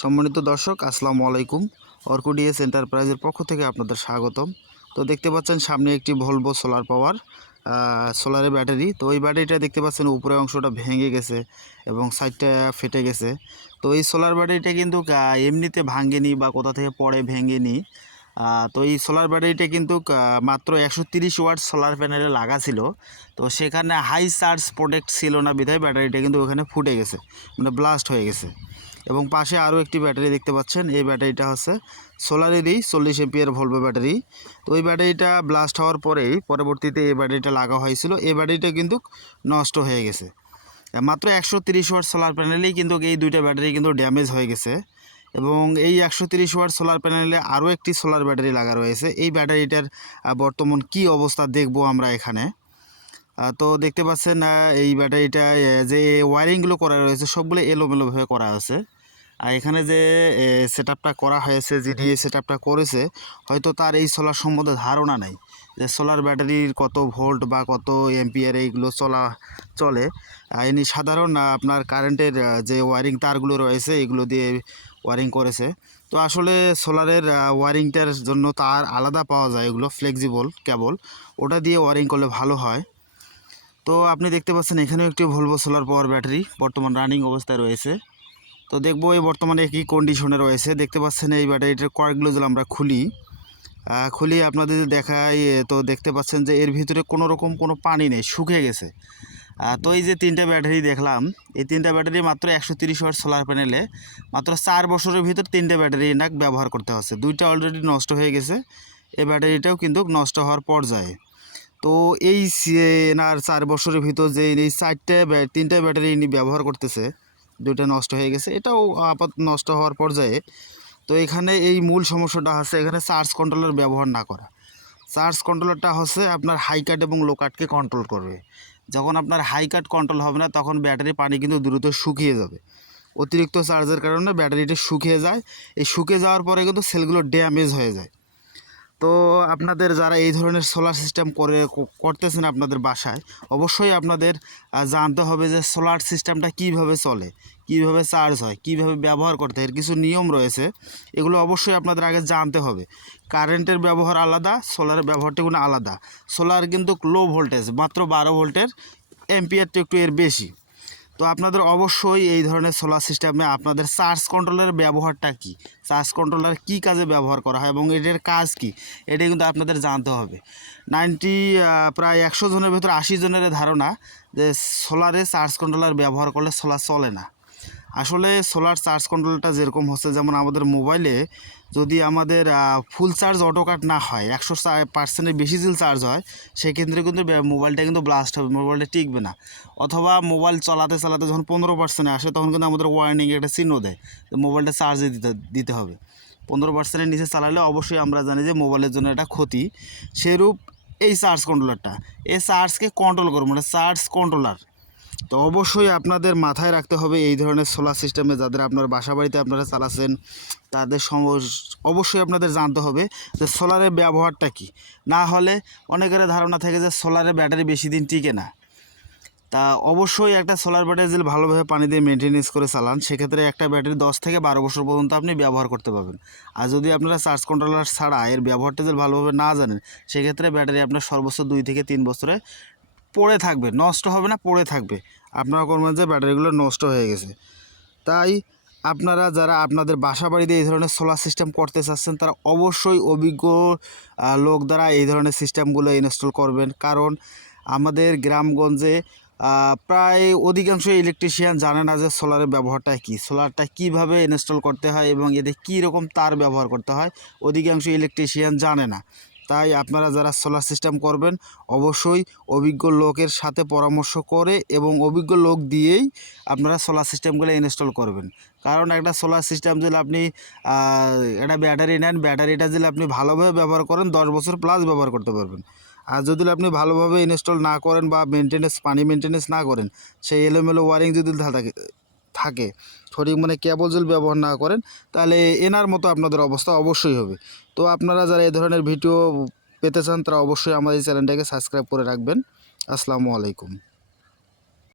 সম্মানিত দর্শক, আসসালামু আলাইকুম। অর্কুডিএস এন্টারপ্রাইজের পক্ষ থেকে আপনাদের স্বাগতম। তো দেখতে পাচ্ছেন সামনে একটি ভলভো সোলার পাওয়ার সোলারের ব্যাটারি তো ওই ব্যাটারিটা দেখতে পাচ্ছেন উপরের অংশটা ভেঙে গেছে এবং সাইডটা ফেটে গেছে। তো এই সোলার ব্যাটারিটা কিন্তু এমনিতে ভাঙেনি বা কোথা থেকে পড়ে ভেঙেনি। তো এই সোলার ব্যাটারিটা কিন্তু মাত্র একশো তিরিশ ওয়াট সোলার প্যানেলে লাগা ছিল। তো সেখানে হাই চার্জ প্রোটেক্ট ছিল না বিধায় ব্যাটারিটা কিন্তু ওখানে ফুটে গেছে মানে ব্লাস্ট হয়ে গেছে। এবং পাশে আরও একটি ব্যাটারি দেখতে পাচ্ছেন, এই ব্যাটারিটা হচ্ছে সোলারেরই চল্লিশ এমপিয়ার ভলভো ব্যাটারি তো এই ব্যাটারিটা ব্লাস্ট হওয়ার পরেই, পরবর্তীতে এই ব্যাটারিটা লাগা হয়েছিল, এই ব্যাটারিটা কিন্তু নষ্ট হয়ে গেছে। মাত্র একশো তিরিশ ওয়াট সোলার প্যানেলেই কিন্তু এই দুইটা ব্যাটারি কিন্তু ড্যামেজ হয়ে গেছে। এবং এই একশো তিরিশ ওয়াট সোলার প্যানেলে আরও একটি সোলার ব্যাটারি লাগা রয়েছে। এই ব্যাটারিটার বর্তমান কি অবস্থা দেখব আমরা এখানে। তো দেখতে পাচ্ছেন এই ব্যাটারিটা যে ওয়ারিংগুলো করা রয়েছে, সবগুলো এলোমেলোভাবে করা আছে। আর এখানে যে সেট করা হয়েছে যিনি এই সেট করেছে, হয়তো তার এই সোলার সম্বন্ধে ধারণা নেই যে সোলার ব্যাটারির কত ভোল্ট বা কত এম্পিয়ার এইগুলো চলা, চলে। ইনি সাধারণ আপনার কারেন্টের যে ওয়ারিং তারগুলো রয়েছে, এগুলো দিয়ে ওয়ারিং করেছে। তো আসলে সোলারের ওয়ারিংটার জন্য তার আলাদা পাওয়া যায় এগুলো ফ্লেক্সিবল কেবল ওটা দিয়ে ওয়ারিং করলে ভালো হয়। তো আপনি দেখতে পাচ্ছেন এখানেও একটি ভলভো সোলার পাওয়ার ব্যাটারি বর্তমান রানিং অবস্থায় রয়েছে। তো দেখব এই বর্তমানে কী কন্ডিশনে রয়েছে। দেখতে পাচ্ছেন এই ব্যাটারিটার কয়েকগুলো যদি আমরা খুলি। খুলি আপনাদের দেখাই, তো দেখতে পাচ্ছেন যে এর ভিতরে কোনো রকম কোনো পানি নেই, শুকিয়ে গেছে। তো এই যে তিনটা ব্যাটারি দেখলাম, এই তিনটা ব্যাটারি মাত্র একশো তিরিশ ওয়াট সোলার প্যানেলে মাত্র চার বছরের ভিতর তিনটা ব্যাটারি নাক ব্যবহার করতে হচ্ছে। দুইটা অলরেডি নষ্ট হয়ে গেছে। এই ব্যাটারিটাও কিন্তু নষ্ট হওয়ার পর্যায়ে। তো এই এনার চার বছরের ভিতর যে এই চারটে তিনটা ব্যাটারি ইনি ব্যবহার করতেছে দুইটা নষ্ট হয়ে গেছে, এটাও আপাত নষ্ট হওয়ার পর্যায়ে। তো এখানে এই মূল সমস্যাটা হচ্ছে এখানে চার্জ কন্ট্রোলার ব্যবহার না করা। চার্জ কন্ট্রোলারটা হচ্ছে আপনার হাই কাট এবং লো কাটকে কন্ট্রোল করবে। যখন আপনার হাই কাট কন্ট্রোল হবে না, তখন ব্যাটারি পানি কিন্তু দ্রুত শুকিয়ে যাবে। অতিরিক্ত চার্জের কারণে ব্যাটারিটা শুকিয়ে যায়। এই শুকিয়ে যাওয়ার পরে কিন্তু সেলগুলো ড্যামেজ হয়ে যায়। তো আপনাদের যারা এই ধরনের সোলার সিস্টেম করে করতেছেন আপনাদের বাসায়, অবশ্যই আপনাদের জানতে হবে যে সোলার সিস্টেমটা কীভাবে চলে, কীভাবে চার্জ হয়, কীভাবে ব্যবহার করতে হয়, এর কিছু নিয়ম রয়েছে, এগুলো অবশ্যই আপনাদের আগে জানতে হবে। কারেন্টের ব্যবহার আলাদা সোলারের ব্যবহারটা কোনো আলাদা। সোলার কিন্তু লো ভোল্টেজ মাত্র বারো ভোল্টের এম্পিয়ারটা একটু এর বেশি। তো আপনাদের অবশ্যই এই ধরনের সোলার সিস্টেমে আপনাদের চার্জ কন্ট্রোলের ব্যবহারটা কি? চার্জ কন্ট্রোলার কি কাজে ব্যবহার করা হয় এবং এটার কাজ কি? এটা কিন্তু আপনাদের জানতে হবে। নাইনটি প্রায় একশো জনের ভেতরে আশি জনের ধারণা যে সোলারে চার্জ কন্ট্রোলার ব্যবহার করলে সোলার চলে না। আসলে সোলার চার্জ কন্ট্রোলটা যেরকম হচ্ছে, যেমন আমাদের মোবাইলে যদি আমাদের ফুল চার্জ অটো কাট না হয়, একশো পার্সেন্টের বেশি যদি চার্জ হয়, সেক্ষেত্রে কিন্তু মোবাইলটা কিন্তু ব্লাস্ট হবে মোবাইলটা টিকবে না। অথবা মোবাইল চালাতে চালাতে যখন পনেরো পার্সেন্টে আসে, তখন কিন্তু আমাদের ওয়ার্নিং একটা চিহ্ন দেয় মোবাইলটা চার্জে দিতে দিতে হবে। পনেরো পার্সেন্টের নিচে চালালে অবশ্যই আমরা জানি যে মোবাইলের জন্য এটা ক্ষতি। সেরূপ এই চার্জ কন্ট্রোলারটা এই চার্জকে কন্ট্রোল করব মানে চার্জ কন্ট্রোলার তো অবশ্যই আপনাদের মাথায় রাখতে হবে এই ধরনের সোলার সিস্টেমে যাদের আপনার বাসা বাড়িতে আপনারা চালাচ্ছেন, তাদের অবশ্যই আপনাদের জানতে হবে যে সোলারের ব্যবহারটা কি। না হলে অনেকের ধারণা থাকে যে সোলারের ব্যাটারি বেশি দিন টিকে না। তা অবশ্যই একটা সোলার ব্যাটারি যদি ভালোভাবে পানি দিয়ে মেনটেনেন্স করে চালান, সেক্ষেত্রে একটা ব্যাটারি দশ থেকে বারো বছর পর্যন্ত আপনি ব্যবহার করতে পারবেন। আর যদি আপনারা চার্জ কন্ট্রোলার ছাড়া এর ব্যবহারটা যদি ভালোভাবে না জানেন, সেক্ষেত্রে ব্যাটারি আপনার সর্বোচ্চ দুই থেকে তিন বছরে পড়ে থাকবে, নষ্ট হবে না, পড়ে থাকবে। আপনারা করবেন যে ব্যাটারিগুলো নষ্ট হয়ে গেছে। তাই আপনারা যারা আপনাদের বাসা বাড়িতে এই ধরনের সোলার সিস্টেম করতে চাচ্ছেন, তারা অবশ্যই অভিজ্ঞ লোক দ্বারা এই ধরনের সিস্টেমগুলো ইনস্টল করবেন। কারণ আমাদের গ্রামগঞ্জে প্রায় অধিকাংশ ইলেকট্রিশিয়ান জানে না যে সোলারের ব্যবহারটা কী। সোলারটা কীভাবে ইনস্টল করতে হয় এবং এতে কী রকম তার ব্যবহার করতে হয় অধিকাংশ ইলেকট্রিশিয়ান জানে না। তাই আপনারা যারা সোলার সিস্টেম করবেন, অবশ্যই অভিজ্ঞ লোকের সাথে পরামর্শ করে এবং অভিজ্ঞ লোক দিয়েই আপনারা সোলার সিস্টেমগুলো ইনস্টল করবেন। কারণ একটা সোলার সিস্টেম যদি আপনি একটা ব্যাটারি নেন ব্যাটারিটা যদি আপনি ভালোভাবে ব্যবহার করেন, দশ বছর প্লাস ব্যবহার করতে পারবেন। আর যদি আপনি ভালোভাবে ইনস্টল না করেন বা মেনটেনেন্স পানি মেনটেনেন্স না করেন, সেই এলোমেলো ওয়ারিং যদি থাকে থাকে। সঠিক মানে কেবল জল ব্যবহার না করেন, তাহলে এনার মতো আপনাদের অবস্থা অবশ্যই হবে। তো আপনারা যারা এই ধরনের ভিডিও পেতে চান, তারা অবশ্যই আমাদের চ্যানেলটাকে সাবস্ক্রাইব করে রাখবেন। আসসালামু আলাইকুম।